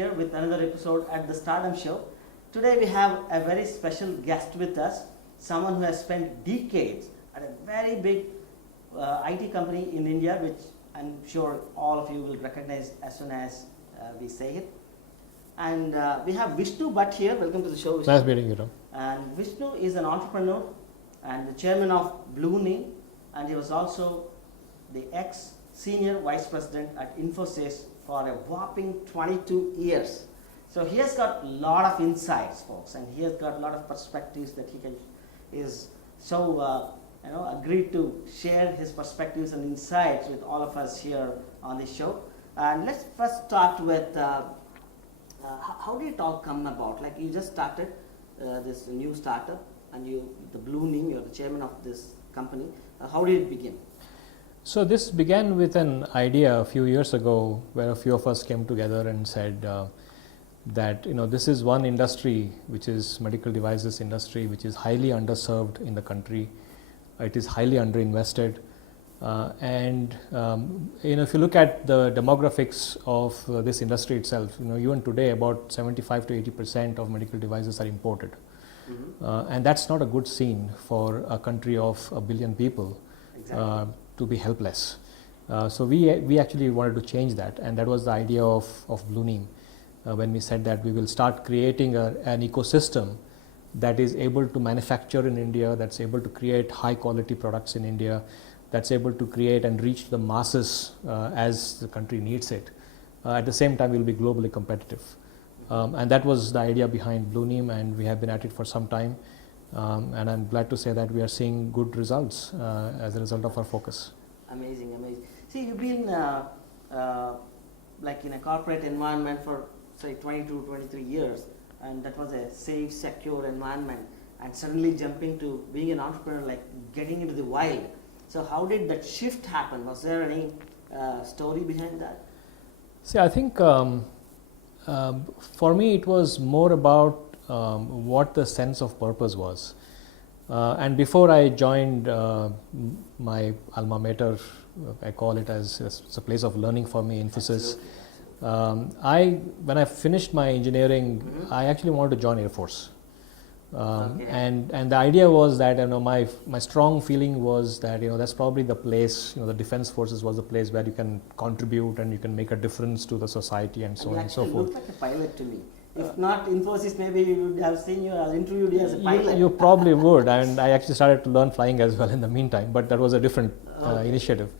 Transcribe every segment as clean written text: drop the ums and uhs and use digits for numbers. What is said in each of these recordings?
here with another episode at the Stardom Show. Today we have a very special guest with us, someone who has spent decades at a very big IT company in India, which I'm sure all of you will recognize as soon as we say it. And we have Vishnu Bhat here. Welcome to the show, Vishnu. Nice meeting you, Ram. And Vishnu is an entrepreneur and the chairman of Blueneem, and he was also the ex-senior vice president at Infosys for a whopping 22 years. So he has got a lot of insights, folks, and he has got a lot of perspectives that is so agreed to share his perspectives and insights with all of us here on this show. And let's first start with how did it all come about? Like, you just started this new startup, and the Blueneem, you're the chairman of this company. How did it begin? So this began with an idea a few years ago, where a few of us came together and said that this is one industry, which is medical devices industry, which is highly underserved in the country. It is highly underinvested, and if you look at the demographics of this industry itself, even today about 75 to 80% of medical devices are imported, and that's not a good scene for a country of 1 billion people. Exactly. To be helpless. So we actually wanted to change that, and that was the idea of Blueneem, when we said that we will start creating an ecosystem that is able to manufacture in India, that's able to create high quality products in India, that's able to create and reach the masses as the country needs it. At the same time, we'll be globally competitive. And that was the idea behind Blueneem, and we have been at it for some time. And I'm glad to say that we are seeing good results as a result of our focus. Amazing, amazing. See, you've been like in a corporate environment for say 22, 23 years, and that was a safe, secure environment, and suddenly jumping to being an entrepreneur, like getting into the wild. So how did that shift happen? Was there any story behind that? See, I think for me it was more about what the sense of purpose was. And before I joined my alma mater, I call it as it's a place of learning for me, Infosys. When I finished my engineering, I actually wanted to join Air Force. And the idea was that my strong feeling was that that's probably the place, the defense forces was the place where you can contribute and you can make a difference to the society and so on and so forth. You look like a pilot to me. If not Infosys, maybe you would have seen you as interviewed you as a pilot. You probably would, and I actually started to learn flying as well in the meantime, but that was a different initiative.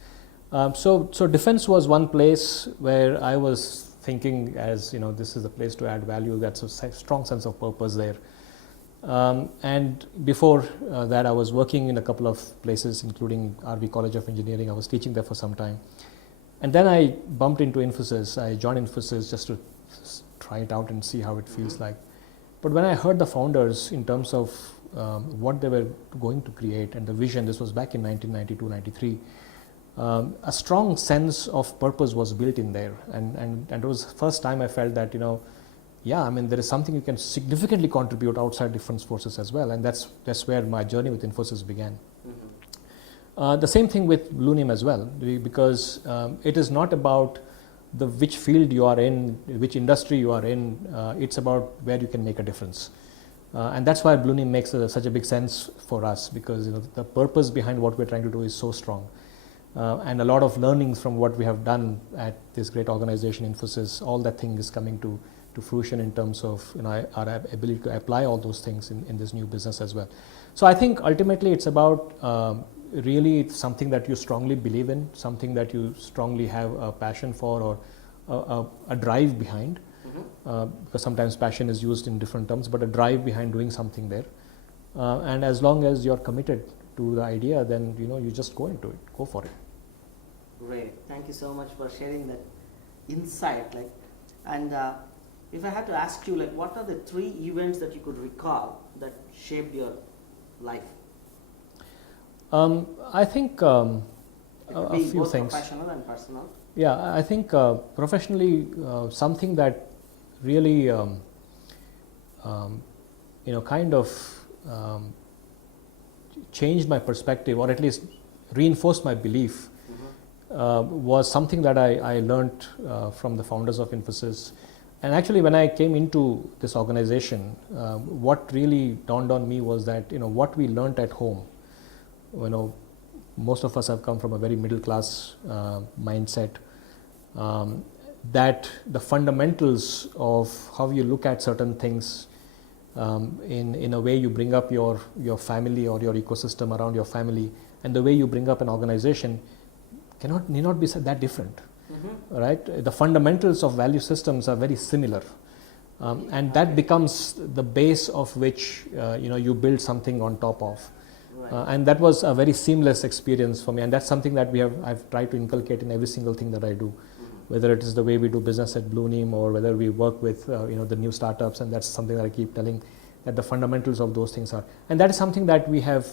So defense was one place where I was thinking as, this is a place to add value, that's a strong sense of purpose there. And before that, I was working in a couple of places, including RV College of Engineering. I was teaching there for some time. And then I bumped into Infosys. I joined Infosys just to try it out and see how it feels like. But when I heard the founders in terms of what they were going to create and the vision, this was back in 1992-93, a strong sense of purpose was built in there. And it was the first time I felt that, there is something you can significantly contribute outside defense forces as well. And that's where my journey with Infosys began. The same thing with Blueneem as well, because it is not about which field you are in, which industry you are in, it's about where you can make a difference. And that's why Blueneem makes such a big sense for us, because the purpose behind what we're trying to do is so strong. And a lot of learnings from what we have done at this great organization, Infosys, all that thing is coming to fruition in terms of our ability to apply all those things in this new business as well. So I think ultimately it's about really something that you strongly believe in, something that you strongly have a passion for or a drive behind, because sometimes passion is used in different terms, but a drive behind doing something there. And as long as you're committed to the idea, then you just go into it, go for it. Great, thank you so much for sharing that insight. And if I had to ask you, what are the 3 events that you could recall that shaped your life? I think a few both things. Professional and personal. Yeah, I think professionally, something that really, kind of changed my perspective, or at least reinforced my belief, was something that I learned from the founders of Infosys. And actually, when I came into this organization, what really dawned on me was that what we learnt at home, most of us have come from a very middle class mindset, that the fundamentals of how you look at certain things, in a way you bring up your family or your ecosystem around your family, and the way you bring up an organization need not be that different. Right? The fundamentals of value systems are very similar, and that becomes the base of which you build something on top of. And that was a very seamless experience for me, and that's something that I've tried to inculcate in every single thing that I do, whether it is the way we do business at Blueneem or whether we work with the new startups, and that's something that I keep telling, that the fundamentals of those things are, and that is something that we have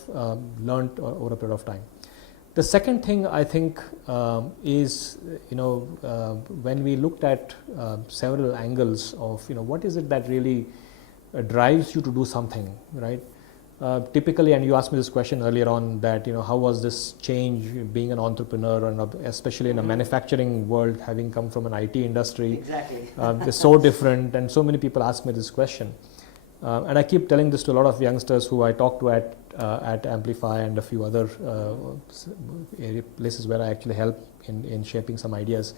learned over a period of time. The second thing I think is when we looked at several angles of what is it that really drives you to do something, right? Typically, and you asked me this question earlier on, that how was this change being an entrepreneur, and especially in a manufacturing world, having come from an IT industry. Exactly. They're so different, and so many people ask me this question. And I keep telling this to a lot of youngsters who I talk to at Amplify and a few other places where I actually help in shaping some ideas,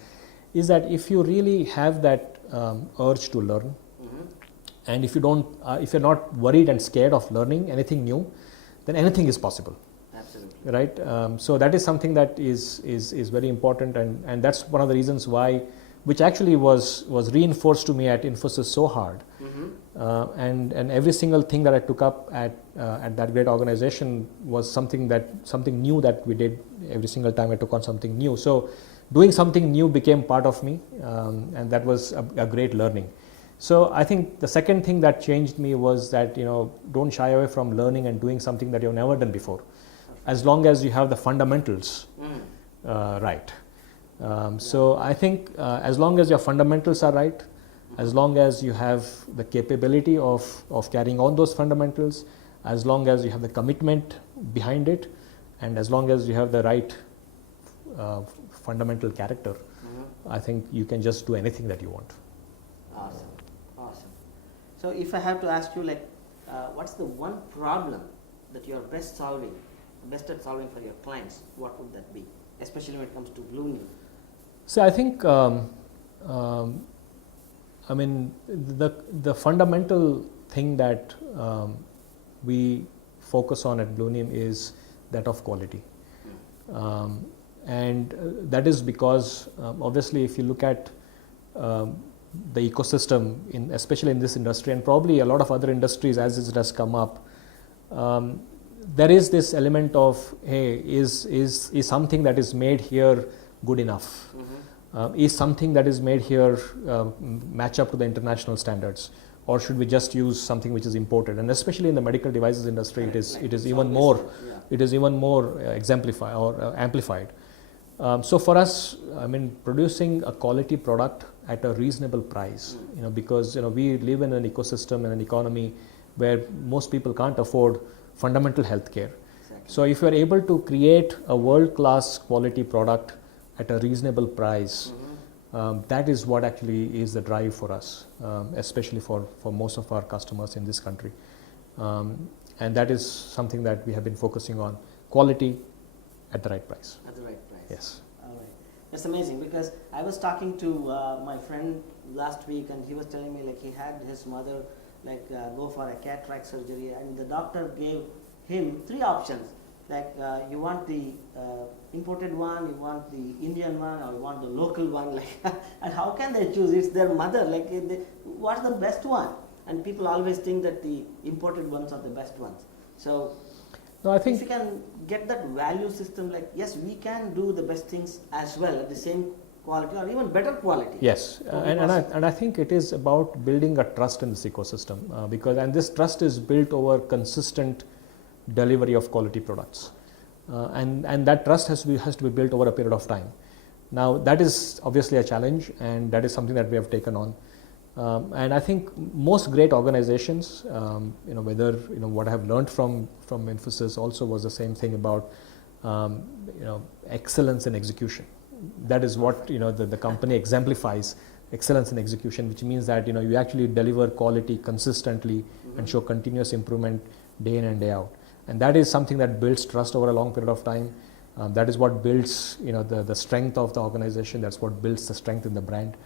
is that if you really have that urge to learn, and if you're not worried and scared of learning anything new, then anything is possible. Absolutely. Right? So that is something that is very important, and that's one of the reasons why, which actually was reinforced to me at Infosys so hard. And every single thing that I took up at that great organization was something new that we did every single time I took on something new. So doing something new became part of me, and that was a great learning. So I think the second thing that changed me was that don't shy away from learning and doing something that you've never done before, as long as you have the fundamentals right. So I think as long as your fundamentals are right, as long as you have the capability of carrying on those fundamentals, as long as you have the commitment behind it, and as long as you have the right fundamental character, I think you can just do anything that you want. Awesome. So if I have to ask you, what's the one problem that you're best at solving for your clients, what would that be, especially when it comes to Blueneem? So I think the fundamental thing that we focus on at Blueneem is that of quality. And that is because obviously if you look at the ecosystem, especially in this industry, and probably a lot of other industries as it has come up, there is this element of, hey, is something that is made here good enough? Is something that is made here match up to the international standards, or should we just use something which is imported? And especially in the medical devices industry, it is even more exemplified or amplified. So for us, producing a quality product at a reasonable price, because we live in an ecosystem and an economy where most people can't afford fundamental health care. Exactly. So if you are able to create a world-class quality product at a reasonable price, that is what actually is the drive for us, especially for most of our customers in this country. And that is something that we have been focusing on, quality at the right price. At the right price. Yes. All right. That's amazing, because I was talking to my friend last week, and he was telling me he had his mother go for a cataract surgery, and the doctor gave him 3 options. You want the imported one, you want the Indian one, or you want the local one. And how can they choose? It's their mother. What's the best one? And people always think that the imported ones are the best ones. So no, I think if you can get that value system, yes, we can do the best things as well at the same quality or even better quality. Yes, and I think it is about building a trust in this ecosystem, and this trust is built over consistent delivery of quality products, and that trust has to be built over a period of time. Now that is obviously a challenge, and that is something that we have taken on. And I think most great organizations, whether what I have learned from Infosys also was the same thing about excellence in execution. That is what the company exemplifies, excellence in execution, which means that you actually deliver quality consistently and show continuous improvement day in and day out. And that is something that builds trust over a long period of time. That is what builds the strength of the organization. That's what builds the strength in the brand.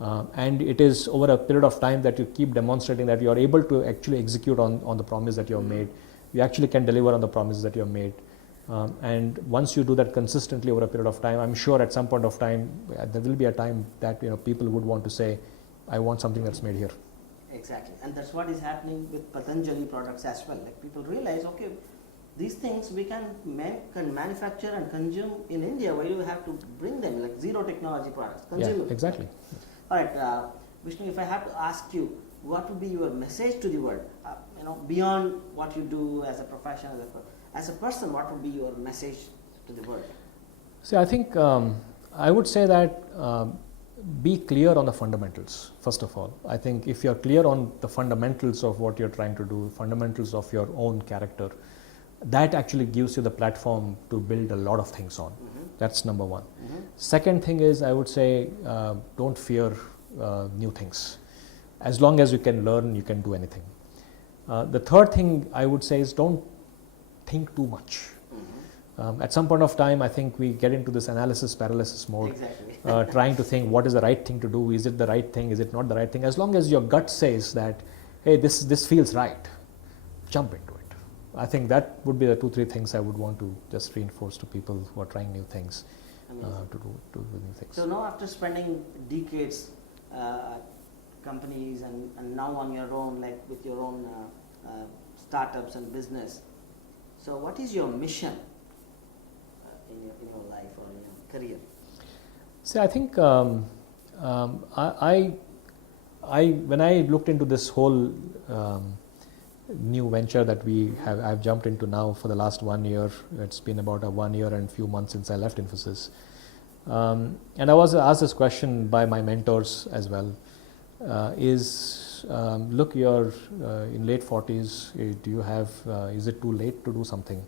And it is over a period of time that you keep demonstrating that you are able to actually execute on the promise that you have made. You actually can deliver on the promises that you have made. And once you do that consistently over a period of time, I'm sure at some point of time, there will be a time that people would want to say, I want something that's made here. Exactly, and that's what is happening with Patanjali products as well. Like people realize, okay, these things we can manufacture and consume in India. Why do we have to bring them, like zero technology products? Yeah, exactly. All right, Vishnu, if I have to ask you, what would be your message to the world? Beyond what you do as a professional, as a person, what would be your message to the world? See, I think I would say that be clear on the fundamentals, first of all. I think if you're clear on the fundamentals of what you're trying to do, fundamentals of your own character, that actually gives you the platform to build a lot of things on. That's number one. Second thing is, I would say, don't fear new things. As long as you can learn, you can do anything. The third thing I would say is don't think too much. At some point of time, I think we get into this analysis paralysis mode, Exactly. trying to think what is the right thing to do, is it the right thing, is it not the right thing. As long as your gut says that, hey, this feels right, jump into it. I think that would be the 2-3 things I would want to just reinforce to people who are trying new things, to do new things. So now after spending decades at companies and now on your own, like with your own startups and business, so what is your mission in your life or in your career? See, I think when I looked into this whole new venture that I've jumped into now for the last 1 year, it's been about 1 year and few months since I left Infosys. And I was asked this question by my mentors as well, look, you're in late 40s, is it too late to do something?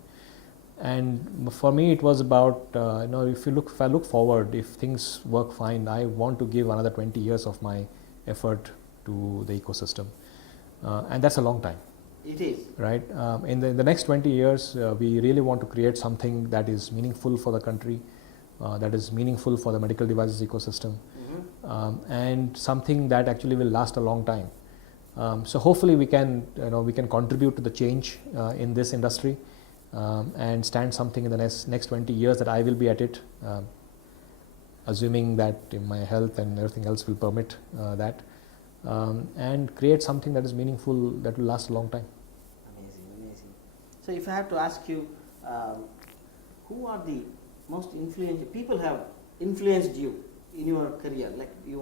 And for me, it was about, if I look forward, if things work fine, I want to give another 20 years of my effort to the ecosystem. And that's a long time. It is. Right? In the next 20 years, we really want to create something that is meaningful for the country, that is meaningful for the medical devices ecosystem, and something that actually will last a long time. So hopefully we can contribute to the change in this industry. And stand something in the next 20 years that I will be at it, assuming that my health and everything else will permit that, and create something that is meaningful, that will last a long time. Amazing. So if I have to ask you, who are the most influential people have influenced you in your career? Like you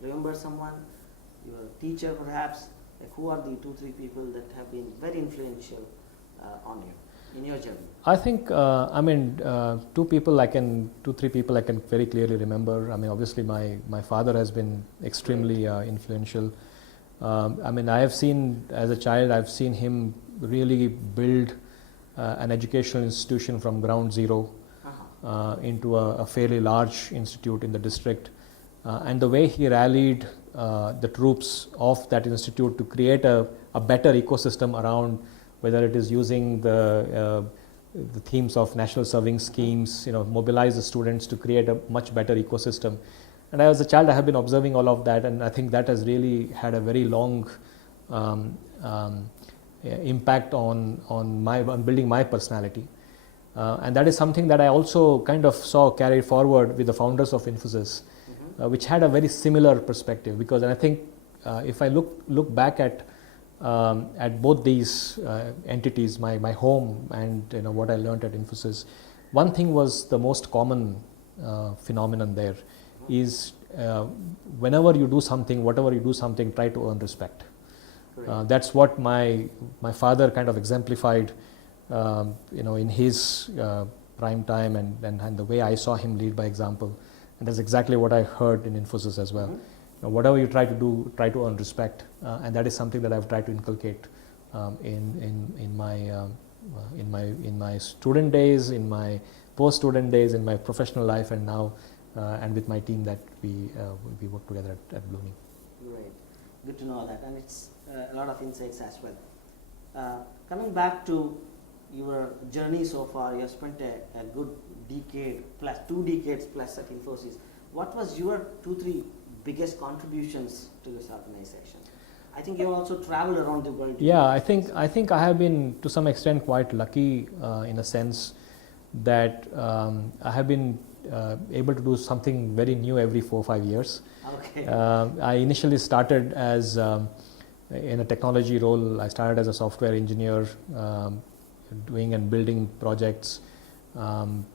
remember someone, your teacher perhaps, like who are the 2-3 people that have been very influential on you in your journey? I think, 2-3 people I can very clearly remember. I mean, obviously my father has been extremely influential. I have seen, as a child, I've seen him really build an educational institution from ground zero into a fairly large institute in the district. And the way he rallied the troops of that institute to create a better ecosystem around, whether it is using the themes of national serving schemes, mobilize the students to create a much better ecosystem. And as a child, I have been observing all of that, and I think that has really had a very long impact on building my personality. And that is something that I also kind of saw carried forward with the founders of Infosys, which had a very similar perspective. Because I think if I look back at both these entities, my home and what I learned at Infosys, one thing was the most common phenomenon there is whenever you do something, whatever you do something, try to earn respect. That's what my father kind of exemplified, in his prime time, and the way I saw him lead by example. And that's exactly what I heard in Infosys as well. Whatever you try to do, try to earn respect, and that is something that I've tried to inculcate in my student days, in my post-student days, in my professional life, and now and with my team that we work together at Blueneem. Great, good to know that, and it's a lot of insights as well. Coming back to your journey so far, you have spent a good decade plus, 2 decades plus at Infosys. What was your 2-3 biggest contributions to this organization? I think you also traveled around the world. Yeah, I think I have been to some extent quite lucky in a sense that I have been able to do something very new every 4 or 5 years. Okay. I initially started as in a technology role. I started as a software engineer, doing and building projects,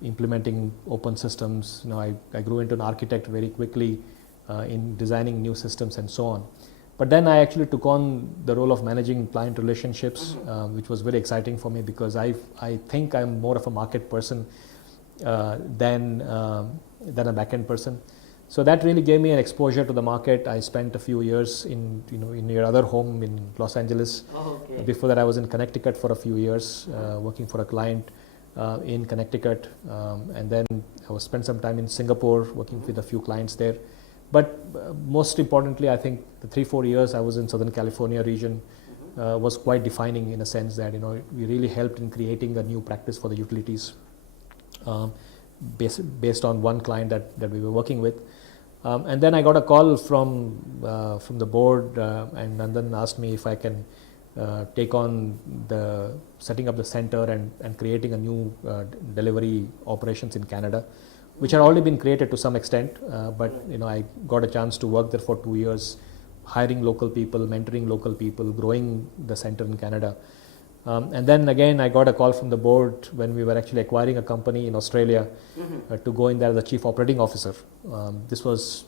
implementing open systems. I grew into an architect very quickly in designing new systems and so on. But then I actually took on the role of managing client relationships, which was very exciting for me because I think I'm more of a market person than a back-end person. So that really gave me an exposure to the market. I spent a few years in your other home in Los Angeles. Oh, okay. Before that, I was in Connecticut for a few years, working for a client in Connecticut, and then I spent some time in Singapore working with a few clients there. But most importantly, I think the 3-4 years I was in Southern California region was quite defining in a sense that we really helped in creating a new practice for the utilities based on one client that we were working with. And then I got a call from the board, and Nandan asked me if I can take on the setting up the center and creating a new delivery operations in Canada, which had already been created to some extent, but I got a chance to work there for 2 years, hiring local people, mentoring local people, growing the center in Canada. And then again, I got a call from the board when we were actually acquiring a company in Australia to go in there as the chief operating officer. This was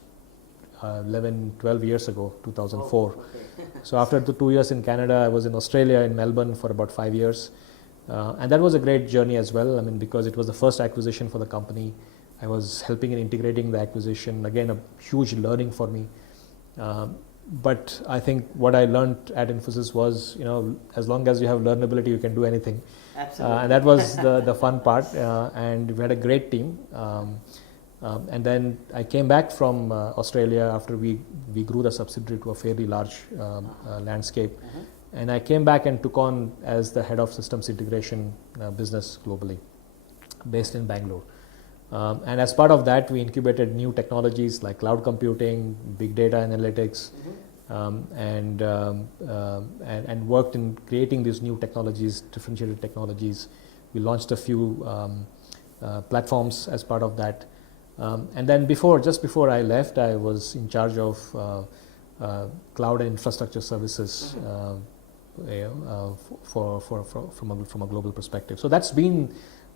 11-12 years ago, 2004. Oh, okay. So after the 2 years in Canada, I was in Australia, in Melbourne for about 5 years. And that was a great journey as well. I mean, because it was the first acquisition for the company. I was helping in integrating the acquisition. Again, a huge learning for me. But I think what I learned at Infosys was, as long as you have learnability, you can do anything. Absolutely. And that was the fun part. And we had a great team. And then I came back from Australia after we grew the subsidiary to a fairly large landscape. And I came back and took on as the head of systems integration business globally, based in Bangalore. And as part of that, we incubated new technologies like cloud computing, big data analytics, and worked in creating these new technologies, differentiated technologies. We launched a few platforms as part of that. And then just before I left, I was in charge of cloud and infrastructure services from a global perspective. So that's been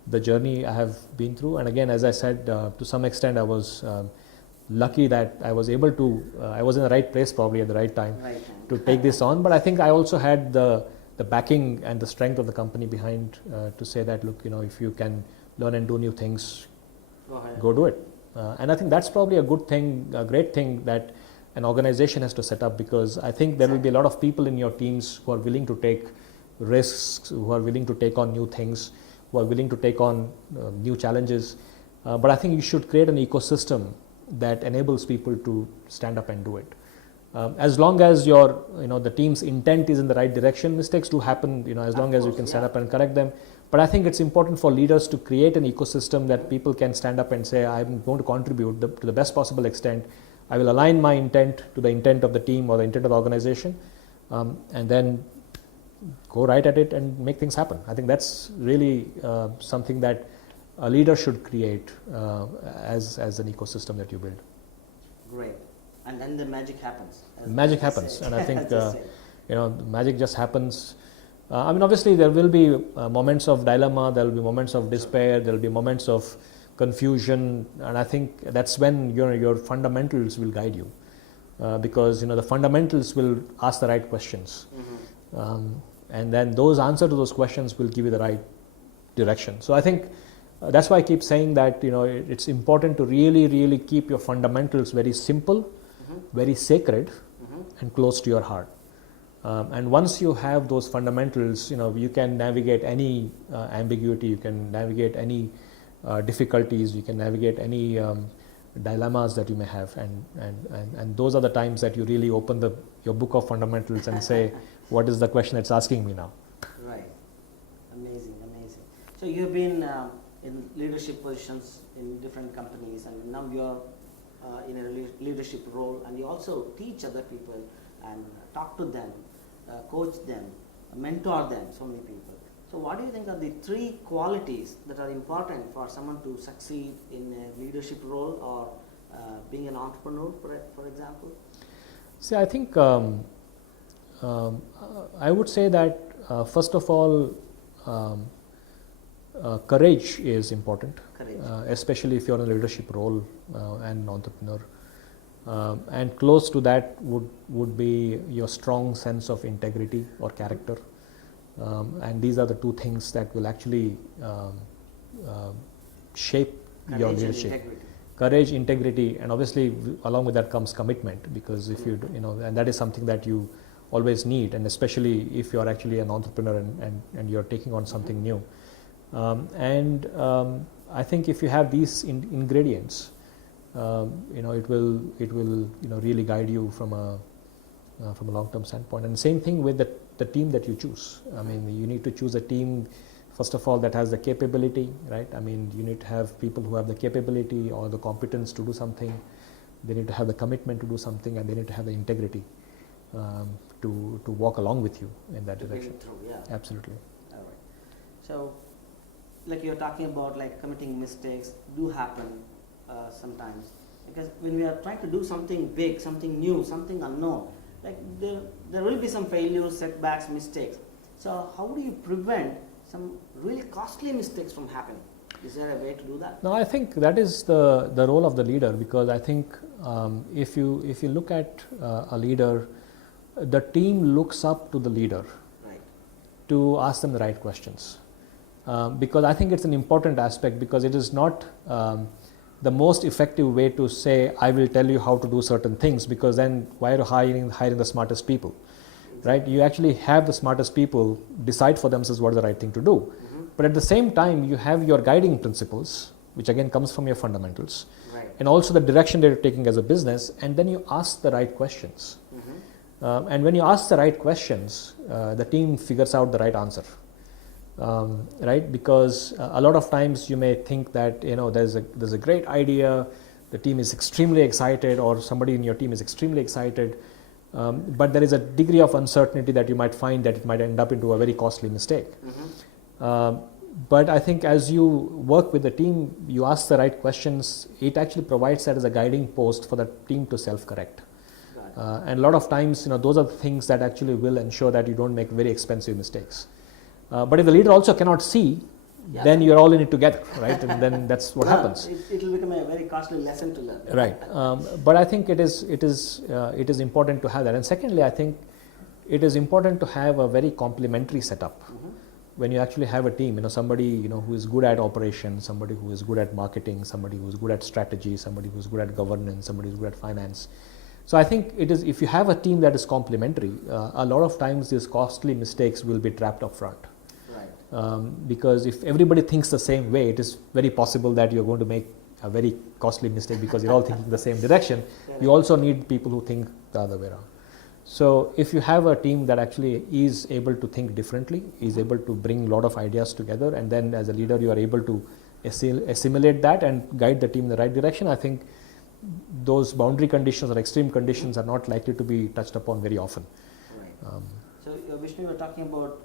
the journey I have been through. And again, as I said, to some extent I was lucky that I was able to, I was in the right place probably at the right time to take this on. But I think I also had the backing and the strength of the company behind to say that, look, if you can learn and do new things, go do it. And I think that's probably a good thing, a great thing that an organization has to set up, because I think there will be a lot of people in your teams who are willing to take risks, who are willing to take on new things, who are willing to take on new challenges. But I think you should create an ecosystem that enables people to stand up and do it. As long as the team's intent is in the right direction, mistakes do happen, as long as you can stand up and correct them. But I think it's important for leaders to create an ecosystem that people can stand up and say, I'm going to contribute to the best possible extent. I will align my intent to the intent of the team or the intent of the organization, and then go right at it and make things happen. I think that's really something that a leader should create as an ecosystem that you build. Great. And then the magic happens. Magic happens, and I think magic just happens. I mean, obviously there will be moments of dilemma, there will be moments of despair, there will be moments of confusion, and I think that's when your fundamentals will guide you, because the fundamentals will ask the right questions, and then those answers to those questions will give you the right direction. So I think that's why I keep saying that it's important to really keep your fundamentals very simple, very sacred, and close to your heart. And once you have those fundamentals, you can navigate any ambiguity, you can navigate any difficulties, you can navigate any dilemmas that you may have, and those are the times that you really open your book of fundamentals and say, what is the question it's asking me now? Right. Amazing. So you've been in leadership positions in different companies, and now you're in a leadership role, and you also teach other people and talk to them, coach them, mentor them, so many people. So what do you think are the 3 qualities that are important for someone to succeed in a leadership role or being an entrepreneur, for example? See, I think I would say that first of all, courage is important, especially if you're in a leadership role and an entrepreneur. And close to that would be your strong sense of integrity or character. And these are the 2 things that will actually shape your leadership. Courage, integrity, and obviously along with that comes commitment, because if you and that is something that you always need, and especially if you are actually an entrepreneur and you're taking on something new. I think if you have these ingredients, it will really guide you from a long-term standpoint. And same thing with the team that you choose. I mean, you need to choose a team, first of all, that has the capability, right? I mean, you need to have people who have the capability or the competence to do something. They need to have the commitment to do something, and they need to have the integrity to walk along with you in that direction. Absolutely. All right. So, like you're talking about, like committing mistakes do happen sometimes, because when we are trying to do something big, something new, something unknown, like there will be some failures, setbacks, mistakes. So how do you prevent some really costly mistakes from happening? Is there a way to do that? No, I think that is the role of the leader, because I think if you look at a leader, the team looks up to the leader, right, to ask them the right questions. Because I think it's an important aspect, because it is not the most effective way to say, I will tell you how to do certain things, because then why are you hiring the smartest people, right? You actually have the smartest people decide for themselves what is the right thing to do. But at the same time, you have your guiding principles, which again comes from your fundamentals, right, and also the direction that you're taking as a business, and then you ask the right questions. And when you ask the right questions, the team figures out the right answer. Right, because a lot of times you may think that there's a great idea, the team is extremely excited, or somebody in your team is extremely excited, but there is a degree of uncertainty that you might find that it might end up into a very costly mistake. But I think as you work with the team, you ask the right questions, it actually provides that as a guiding post for the team to self-correct. And a lot of times, those are the things that actually will ensure that you don't make very expensive mistakes. But if the leader also cannot see, then you're all in it together, right? And then that's what happens. It will become a very costly lesson to learn. Right. But I think it is important to have that. And secondly, I think it is important to have a very complementary setup. When you actually have a team, somebody who is good at operations, somebody who is good at marketing, somebody who is good at strategy, somebody who is good at governance, somebody who is good at finance. So I think it is, if you have a team that is complementary, a lot of times these costly mistakes will be trapped up front. Because if everybody thinks the same way, it is very possible that you're going to make a very costly mistake, because you're all thinking the same direction. You also need people who think the other way around. So if you have a team that actually is able to think differently, is able to bring a lot of ideas together, and then as a leader you are able to assimilate that and guide the team in the right direction, I think those boundary conditions or extreme conditions are not likely to be touched upon very often. Right. So Vishnu, you were talking about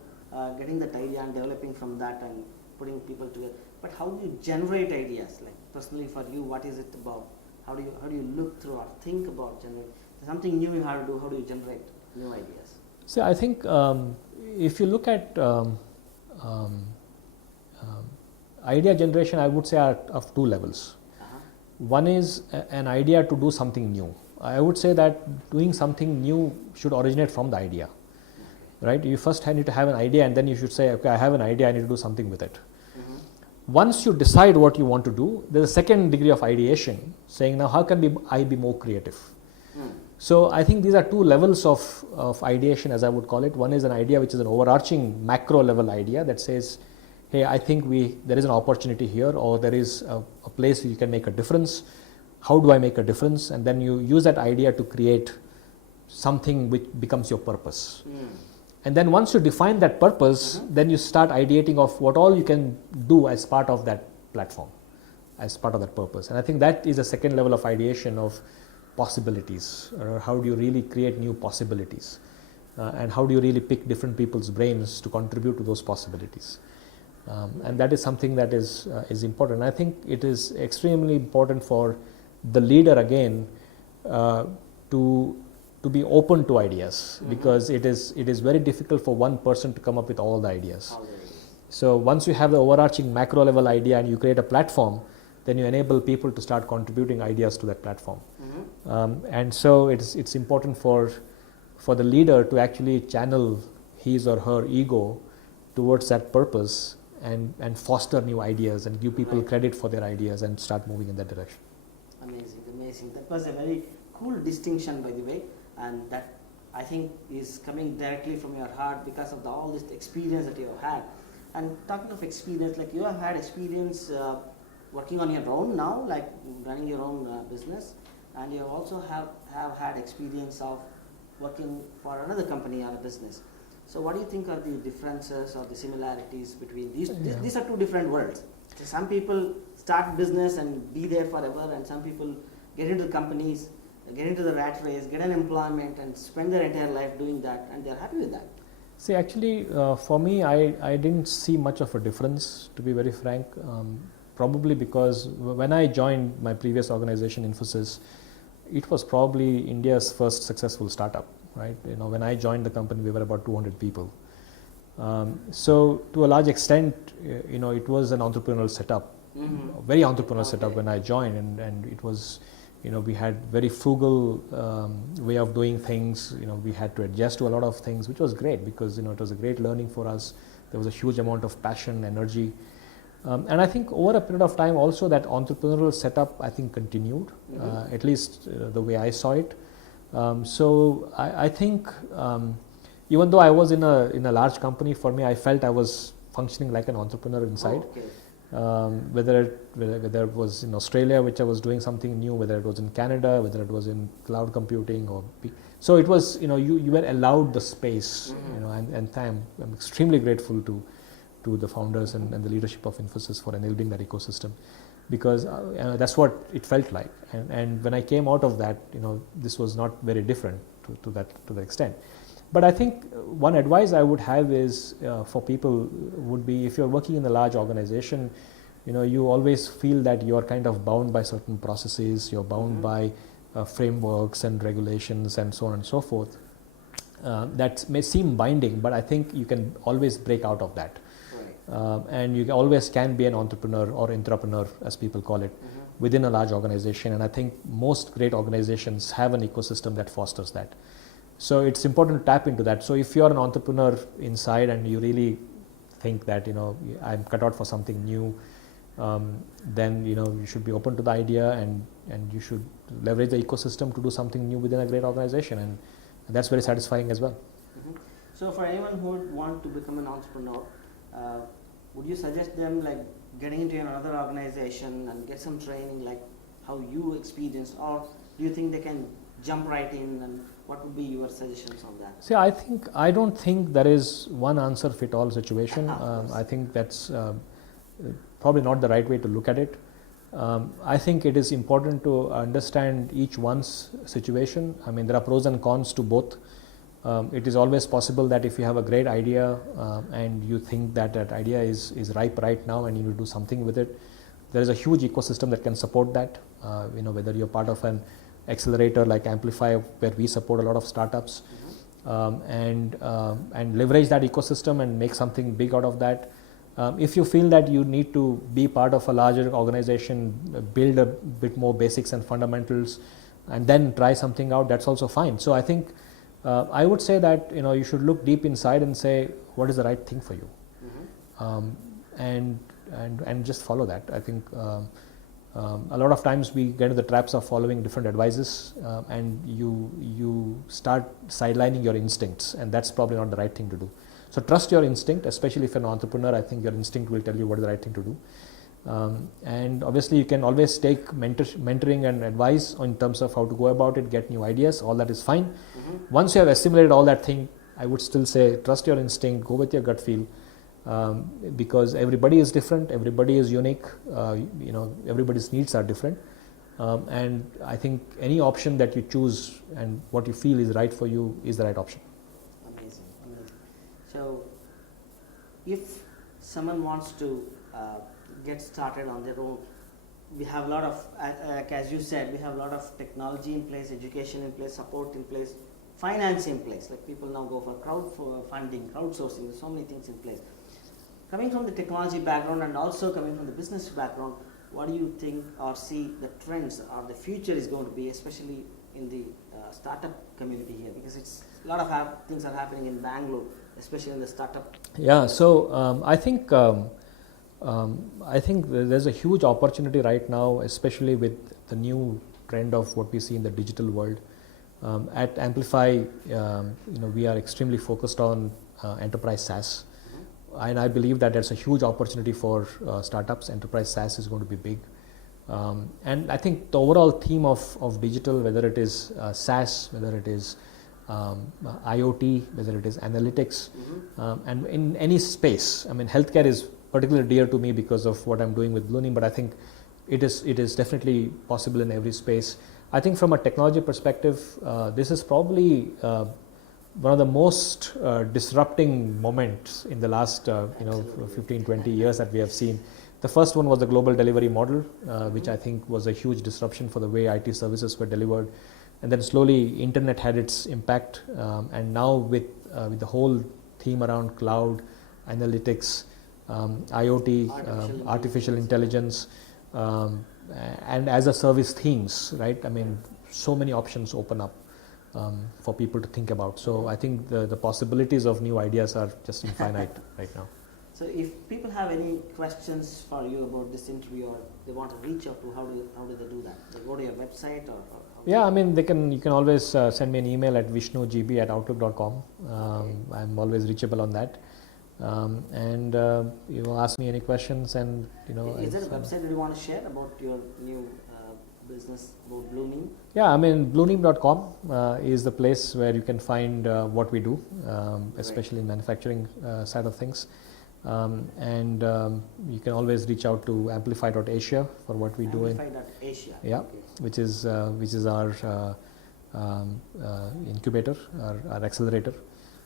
getting that idea and developing from that and putting people together. But how do you generate ideas? Like personally for you, what is it about? How do you look through or think about generating something new? You have to do. How do you generate new ideas? So I think if you look at idea generation, I would say are of 2 levels. One is an idea to do something new. I would say that doing something new should originate from the idea. Right? You first need to have an idea, and then you should say, okay, I have an idea, I need to do something with it. Once you decide what you want to do, there's a second degree of ideation, saying, now how can I be more creative? So I think these are 2 levels of ideation, as I would call it. One is an idea which is an overarching macro level idea that says, hey, I think there is an opportunity here, or there is a place where you can make a difference. how do I make a difference, and then you use that idea to create something which becomes your purpose. And then once you define that purpose, then you start ideating of what all you can do as part of that platform, as part of that purpose. And I think that is a second level of ideation of possibilities. How do you really create new possibilities? And how do you really pick different people's brains to contribute to those possibilities? And that is something that is important. I think it is extremely important for the leader again to be open to ideas, because it is very difficult for one person to come up with all the ideas. So once you have the overarching macro level idea and you create a platform, then you enable people to start contributing ideas to that platform. And so it's important for the leader to actually channel his or her ego towards that purpose and foster new ideas and give people credit for their ideas and start moving in that direction. Amazing. That was a very cool distinction, by the way, and that I think is coming directly from your heart because of all this experience that you have had. And talking of experience, like you have had experience working on your own now, like running your own business, and you also have had experience of working for another company or a business. So what do you think are the differences or the similarities between these? These are two different worlds. So some people start business and be there forever, and some people get into companies, get into the rat race, get an employment and spend their entire life doing that, and they're happy with that. See, actually, for me, I didn't see much of a difference, to be very frank, probably because when I joined my previous organization, Infosys, it was probably India's first successful startup, right? When I joined the company, we were about 200 people. So to a large extent, it was an entrepreneurial setup, very entrepreneurial setup when I joined, and it was, we had very frugal way of doing things. We had to adjust to a lot of things, which was great because it was a great learning for us. There was a huge amount of passion, energy, and I think over a period of time also that entrepreneurial setup I think continued, at least the way I saw it. So I think even though I was in a large company, for me I felt I was functioning like an entrepreneur inside. Whether it was in Australia, which I was doing something new, whether it was in Canada, whether it was in cloud computing, so it was, you were allowed the space, and I'm extremely grateful to the founders and the leadership of Infosys for enabling that ecosystem, because that's what it felt like. And when I came out of that, this was not very different to that extent. But I think one advice I would have is for people would be, if you're working in a large organization, you always feel that you're kind of bound by certain processes, you're bound by frameworks and regulations and so on and so forth. That may seem binding, but I think you can always break out of that. And you always can be an entrepreneur or intrapreneur, as people call it, within a large organization. And I think most great organizations have an ecosystem that fosters that. So it's important to tap into that. So if you're an entrepreneur inside and you really think that, I'm cut out for something new, then, you should be open to the idea and you should leverage the ecosystem to do something new within a great organization. And that's very satisfying as well. So for anyone who would want to become an entrepreneur, would you suggest them like getting into another organization and get some training like how you experienced, or do you think they can jump right in, and what would be your suggestions on that? See, I don't think there is one answer fit all situation. I think that's probably not the right way to look at it. I think it is important to understand each one's situation. I mean, there are pros and cons to both. It is always possible that if you have a great idea and you think that idea is ripe right now and you need to do something with it, there is a huge ecosystem that can support that. Whether you're part of an accelerator like Amplify, where we support a lot of startups, and leverage that ecosystem and make something big out of that. If you feel that you need to be part of a larger organization, build a bit more basics and fundamentals, and then try something out, that's also fine. So I think I would say that you should look deep inside and say what is the right thing for you, and just follow that. I think a lot of times we get into the traps of following different advices, and you start sidelining your instincts, and that's probably not the right thing to do. So trust your instinct, especially if you're an entrepreneur. I think your instinct will tell you what is the right thing to do. And obviously you can always take mentoring and advice in terms of how to go about it, get new ideas, all that is fine. Once you have assimilated all that thing, I would still say trust your instinct, go with your gut feel, because everybody is different, everybody is unique, everybody's needs are different. And I think any option that you choose and what you feel is right for you is the right option. Amazing, amazing. So, if someone wants to get started on their own, we have a lot of, as you said, we have a lot of technology in place, education in place, support in place, finance in place. Like people now go for crowdfunding, crowdsourcing, there's so many things in place. Coming from the technology background and also coming from the business background, what do you think or see the trends or the future is going to be, especially in the startup community here? Because it's a lot of things are happening in Bangalore, especially in the startup. Yeah, so I think there's a huge opportunity right now, especially with the new trend of what we see in the digital world. At Amplify, we are extremely focused on enterprise SaaS. And I believe that there's a huge opportunity for startups. Enterprise SaaS is going to be big. And I think the overall theme of digital, whether it is SaaS, whether it is IoT, whether it is analytics, and in any space, I mean, healthcare is particularly dear to me because of what I'm doing with Blueneem, but I think it is definitely possible in every space. I think from a technology perspective, this is probably one of the most disrupting moments in the last 15, 20 years that we have seen. The first one was the global delivery model, which I think was a huge disruption for the way IT services were delivered. And then slowly internet had its impact, and now with the whole theme around cloud, analytics, IoT, artificial intelligence, and as a service themes, right? I mean, so many options open up for people to think about. So I think the possibilities of new ideas are just infinite right now. So if people have any questions for you about this interview, or they want to reach out to, how do they do that? They go to your website or yeah, I mean, you can always send me an email at vishnugb@outlook.com. I'm always reachable on that. And you ask me any questions, and is there a website that you want to share about your new business, about Blueneem? Yeah, I mean, Blueneem.com is the place where you can find what we do, especially in manufacturing side of things. And you can always reach out to amplify.asia for what we do. Amplify.asia. Yeah, okay. which is our incubator, our accelerator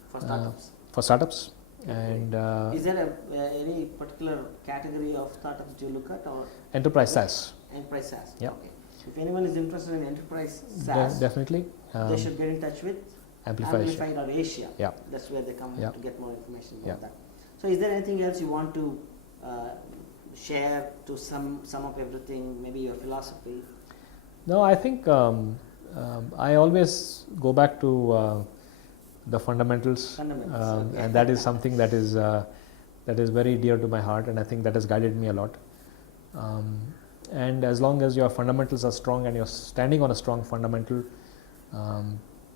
for startups. And is there any particular category of startups do you look at, or enterprise SaaS? Enterprise SaaS. Yeah. Okay. If anyone is interested in enterprise SaaS, definitely they should get in touch with Amplify.asia. Yeah. That's where they come to get more information about that. So, is there anything else you want to share to sum up everything? Maybe your philosophy. No, I think I always go back to the fundamentals, and that is something that is very dear to my heart, and I think that has guided me a lot. And as long as your fundamentals are strong and you're standing on a strong fundamental,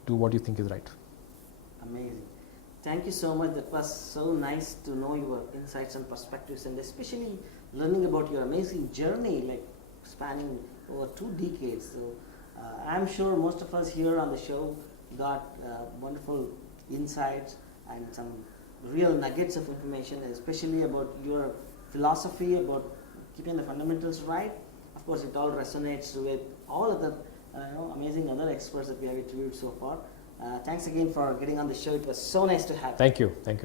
do what you think is right. Amazing. Thank you so much. That was so nice to know your insights and perspectives, and especially learning about your amazing journey, like spanning over 2 decades. So I'm sure most of us here on the show got wonderful insights and some real nuggets of information, especially about your philosophy about keeping the fundamentals right. Of course, it all resonates with all of the amazing other experts that we have interviewed so far. Thanks again for getting on the show. It was so nice to have you. Thank you.